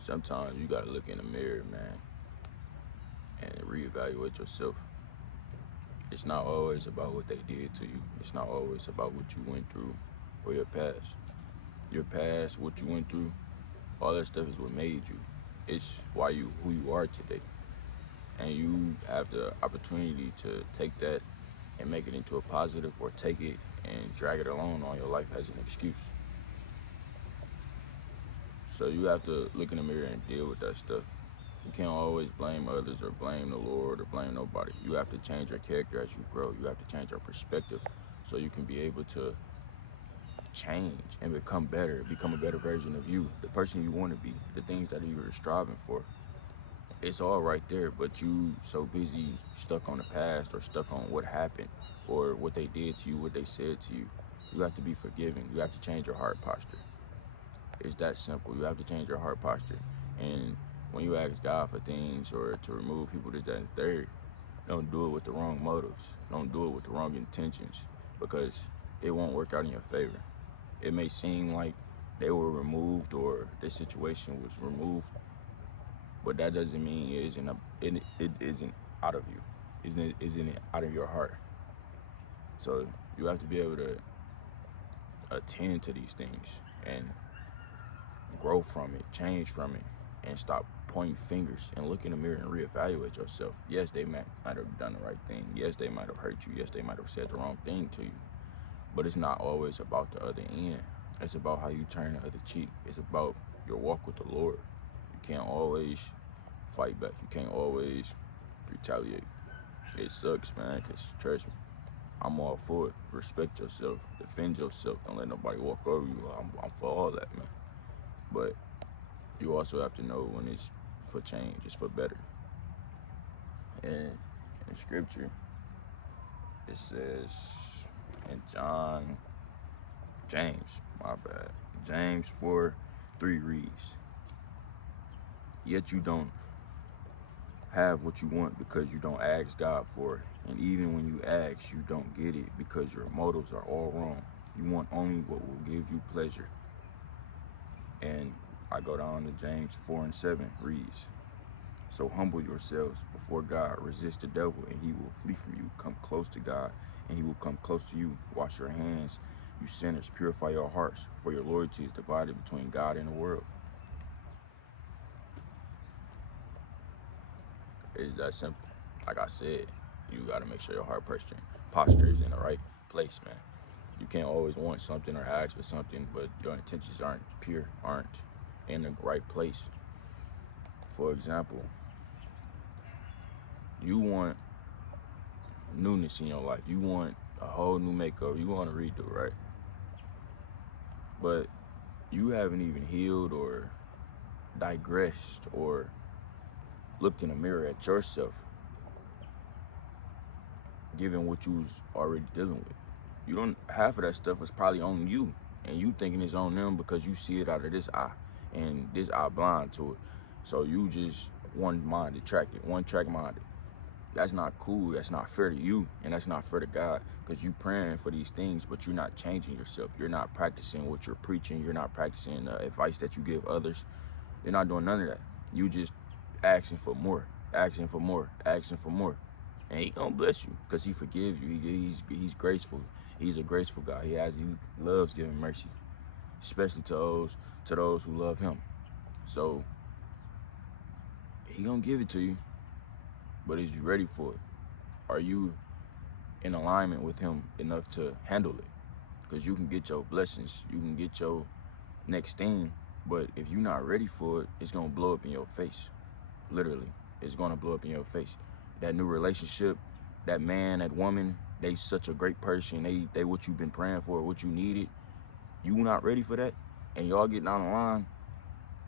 Sometimes you gotta look in the mirror, man, and reevaluate yourself. It's not always about what they did to you. It's not always about what you went through or your past. Your past, what you went through, all that stuff is what made you. It's why you who you are today. And you have the opportunity to take that and make it into a positive, or take it and drag it along all your life as an excuse. So you have to look in the mirror and deal with that stuff. You can't always blame others or blame the Lord or blame nobody. You have to change your character as you grow. You have to change your perspective so you can be able to change and become better, become a better version of you, the person you want to be, the things that you're striving for. It's all right there, but you so busy stuck on the past or stuck on what happened or what they did to you, what they said to you. You have to be forgiving. You have to change your heart posture. It's that simple. You have to change your heart posture. And when you ask God for things or to remove people, this, that, and third, don't do it with the wrong motives. Don't do it with the wrong intentions, because it won't work out in your favor. It may seem like they were removed or this situation was removed, but that doesn't mean it isn't out of you. Isn't it out of your heart? So you have to be able to attend to these things and grow from it, change from it, and stop pointing fingers and look in the mirror and reevaluate yourself. Yes, they might have done the right thing. Yes, they might have hurt you. Yes, they might have said the wrong thing to you. But it's not always about the other end. It's about how you turn the other cheek. It's about your walk with the Lord. You can't always fight back. You can't always retaliate. It sucks, man, because trust me, I'm all for it. Respect yourself. Defend yourself. Don't let nobody walk over you. I'm for all that, man. But you also have to know when it's for change, it's for better. And in scripture, it says in James, my bad. James 4:3 reads, "Yet you don't have what you want because you don't ask God for it. And even when you ask, you don't get it because your motives are all wrong. You want only what will give you pleasure." And I go down to James 4:7 reads, "So humble yourselves before God, resist the devil, and he will flee from you. Come close to God, and he will come close to you. Wash your hands, you sinners. Purify your hearts, for your loyalty is divided between God and the world." It's that simple. Like I said, you got to make sure your heart posture is in the right place, man. You can't always want something or ask for something, but your intentions aren't pure, aren't in the right place. For example, you want newness in your life. You want a whole new makeover. You want to redo, right? But you haven't even healed or digressed or looked in the mirror at yourself, given what you was already dealing with. You don't, half of that stuff is probably on you, and you thinking it's on them because you see it out of this eye, and this eye blind to it. So you just one track minded. That's not cool. That's not fair to you, and that's not fair to God, because you praying for these things, but you're not changing yourself. You're not practicing what you're preaching. You're not practicing the advice that you give others. You're not doing none of that. You just asking for more, asking for more, asking for more, and he gonna bless you because he forgives you. He's graceful. He's a graceful God. He loves giving mercy, especially to those who love him. So he gonna give it to you, but is you ready for it? Are you in alignment with him enough to handle it? Because you can get your blessings, you can get your next thing, but if you're not ready for it, it's gonna blow up in your face. Literally, it's gonna blow up in your face. That new relationship, that man, that woman, they such a great person. They what you've been praying for, what you needed. You not ready for that, and y'all get down the line,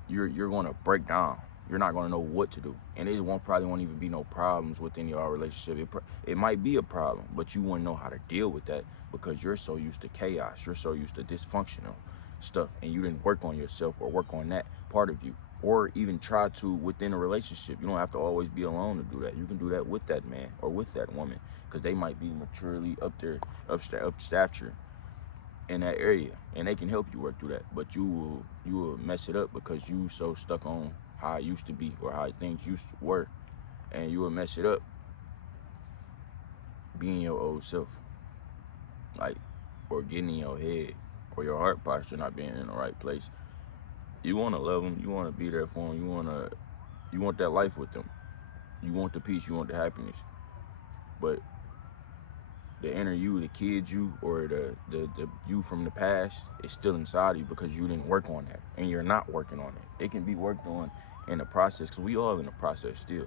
you're gonna break down. You're not gonna know what to do, and it won't even be no problems within your relationship. It might be a problem, but you won't know how to deal with that because you're so used to chaos. You're so used to dysfunctional stuff, and you didn't work on yourself or work on that part of you, or even try to within a relationship. You don't have to always be alone to do that. You can do that with that man or with that woman, because they might be maturely up stature, in that area, and they can help you work through that. But you will mess it up because you so stuck on how it used to be or how things were, and you will mess it up being your old self, like, or getting in your head, or your heart posture not being in the right place. You want to love them, you want to be there for them, you want that life with them, you want the peace, you want the happiness, but the inner you, the kid you, or the you from the past is still inside of you because you didn't work on that, and you're not working on it. It can be worked on in the process, because we all in the process still.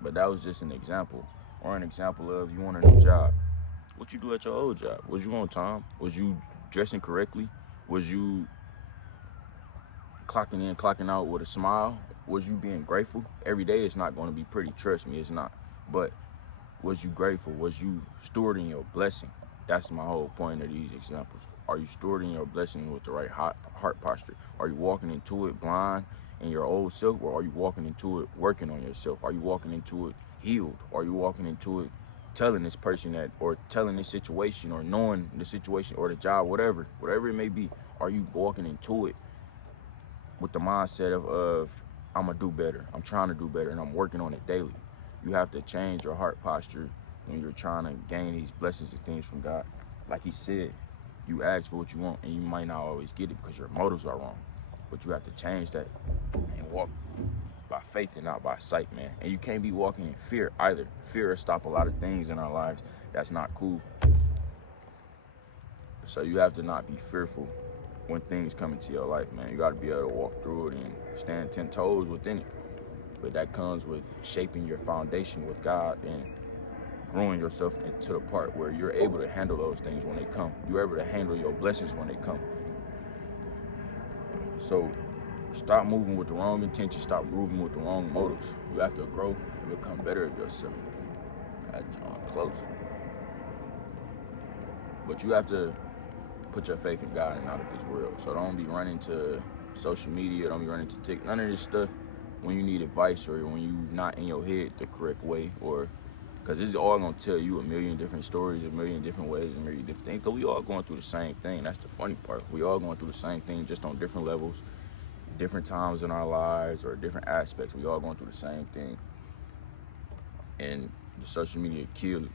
But that was just an example, or an example of, you want a new job. What you do at your old job? Was you on time? Was you dressing correctly? Was you clocking in, clocking out with a smile? Was you being grateful? Every day it's not going to be pretty, trust me, it's not. But was you grateful? Was you stewarding your blessing? That's my whole point of these examples. Are you stewarding your blessing with the right heart posture? Are you walking into it blind in your old self, or are you walking into it working on yourself? Are you walking into it healed? Are you walking into it telling this person that, or telling this situation, or knowing the situation or the job, whatever it may be? Are you walking into it with the mindset of I'm gonna do better, I'm trying to do better, and I'm working on it daily? You have to change your heart posture when you're trying to gain these blessings and things from God. Like he said, you ask for what you want, and you might not always get it because your motives are wrong. But you have to change that and walk by faith and not by sight, man. And you can't be walking in fear either. Fear will stop a lot of things in our lives. That's not cool. So you have to not be fearful when things come into your life, man. You got to be able to walk through it and stand 10 toes within it. But that comes with shaping your foundation with God and growing yourself into the part where you're able to handle those things when they come. You're able to handle your blessings when they come. So stop moving with the wrong intentions. Stop moving with the wrong motives. You have to grow and become better of yourself. That's close. But you have to put your faith in God and not of this world. So don't be running to social media. Don't be running to TikTok. None of this stuff when you need advice, or when you not in your head the correct way, or because it's all gonna tell you a million different stories, a million different ways, a million different things. Because we all going through the same thing. That's the funny part. We all going through the same thing, just on different levels, different times in our lives, or different aspects. We all going through the same thing. And the social media kill it.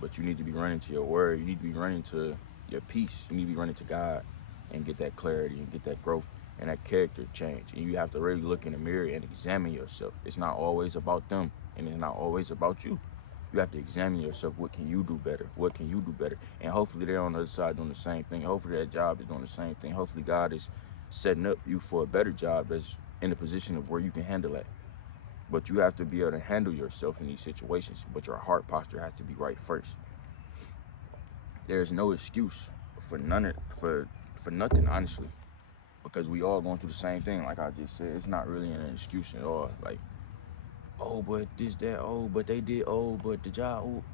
But you need to be running to your word. You need to be running to your peace. You need to be running to God and get that clarity and get that growth and that character change. And you have to really look in the mirror and examine yourself. It's not always about them, and it's not always about you. You have to examine yourself. What can you do better? What can you do better? And hopefully they're on the other side doing the same thing. Hopefully that job is doing the same thing. Hopefully God is setting up you for a better job that's in a position of where you can handle that. But you have to be able to handle yourself in these situations. But your heart posture has to be right first. There's no excuse for nothing, honestly, because we all going through the same thing. Like I just said, it's not really an excuse at all. Like, oh, but this, that, oh, but they did, oh, but the job, oh.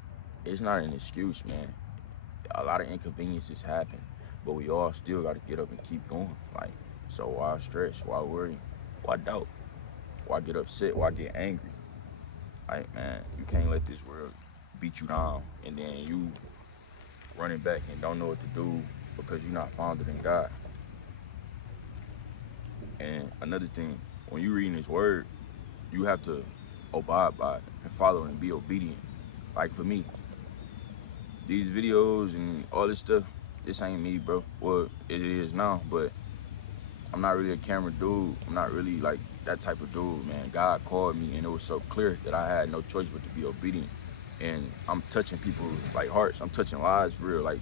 It's not an excuse, man. A lot of inconveniences happen, but we all still got to get up and keep going. Like, so why stress? Why worry? Why doubt? Why get upset? Why get angry? Like, man, you can't let this world beat you down, and then you running back and don't know what to do because you're not founded in God. And another thing, when you're reading His Word, you have to abide by it and follow and be obedient. Like for me, these videos and all this stuff, this ain't me, bro. Well, it is now, but I'm not really a camera dude. I'm not really like that type of dude, man. God called me, and it was so clear that I had no choice but to be obedient. And I'm touching people like hearts. I'm touching lives for real. Like,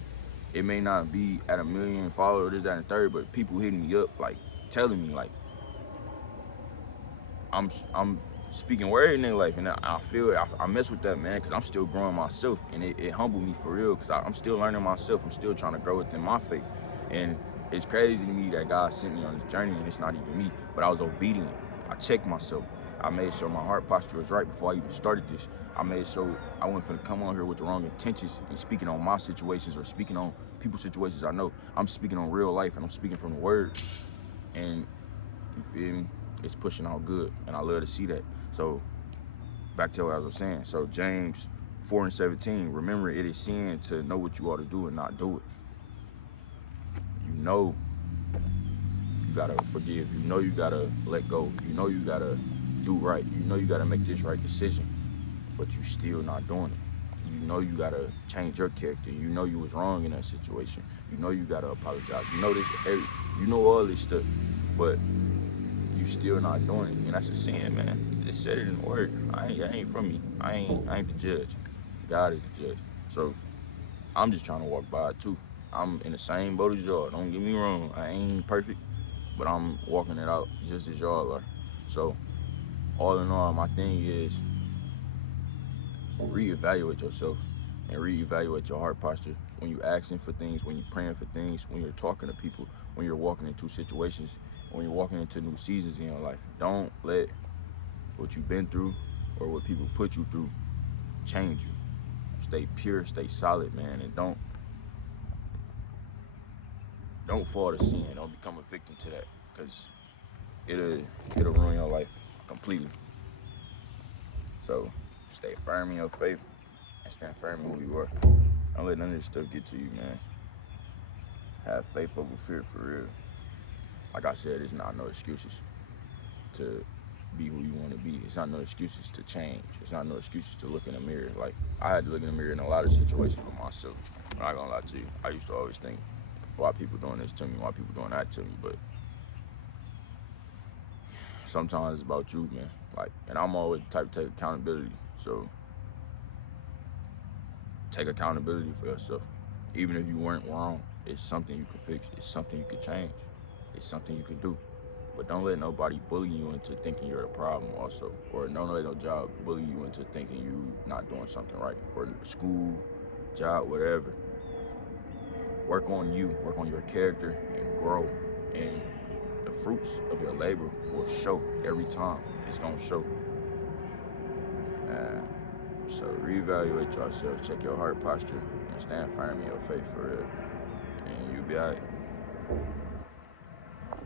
it may not be at 1 million followers, this, that, and the third, but people hitting me up, like telling me, like, I'm speaking word in their life, and I feel I mess with that, man, because I'm still growing myself, and it humbled me for real, because I'm still learning myself. I'm still trying to grow within my faith, and it's crazy to me that God sent me on this journey, and it's not even me, but I was obedient. I checked myself. I made sure my heart posture was right before I even started this. I made sure I wasn't finna come on here with the wrong intentions and speaking on my situations or speaking on people's situations. I know I'm speaking on real life, and I'm speaking from the word, and you feel me? It's pushing out good, and I love to see that. So back to what I was saying. So James 4:17, remember, it is sin to know what you ought to do and not do it. know you gotta forgive. You know you gotta let go. You know you gotta do right. You know you gotta make this right decision, but you still not doing it. You know you gotta change your character. You know you was wrong in that situation. You know you gotta apologize. You know this. You know all this stuff, but you still not doing it, and that's a sin, man. It said it in the word. I ain't from me. I ain't the judge. God is the judge. So I'm just trying to walk by it too. I'm in the same boat as y'all. Don't get me wrong. I ain't perfect, but I'm walking it out just as y'all are. So all in all, my thing is reevaluate yourself and reevaluate your heart posture when you're asking for things, when you're praying for things, when you're talking to people, when you're walking into situations, when you're walking into new seasons in your life. Don't let what you've been through or what people put you through change you. Stay pure, stay solid, man, and don't fall to sin. Don't become a victim to that, because it'll ruin your life completely. So stay firm in your faith and stand firm in who you are. Don't let none of this stuff get to you, man. Have faith over fear, for real. Like I said, it's not no excuses to be who you want to be. It's not no excuses to change. It's not no excuses to look in the mirror. Like, I had to look in the mirror in a lot of situations with myself. I'm not gonna lie to you. I used to always think, why people doing this to me? Why people doing that to me? But sometimes it's about you, man. Like, and I'm always the type to take accountability. So take accountability for yourself. Even if you weren't wrong, it's something you can fix. It's something you can change. It's something you can do. But don't let nobody bully you into thinking you're the problem also. Or don't let no job bully you into thinking you not doing something right. Or school, job, whatever. Work on you, work on your character, and grow. And the fruits of your labor will show every time. It's gonna show. Uh, so reevaluate yourself, check your heart posture, and stand firm in your faith, for real. And you'll be alright.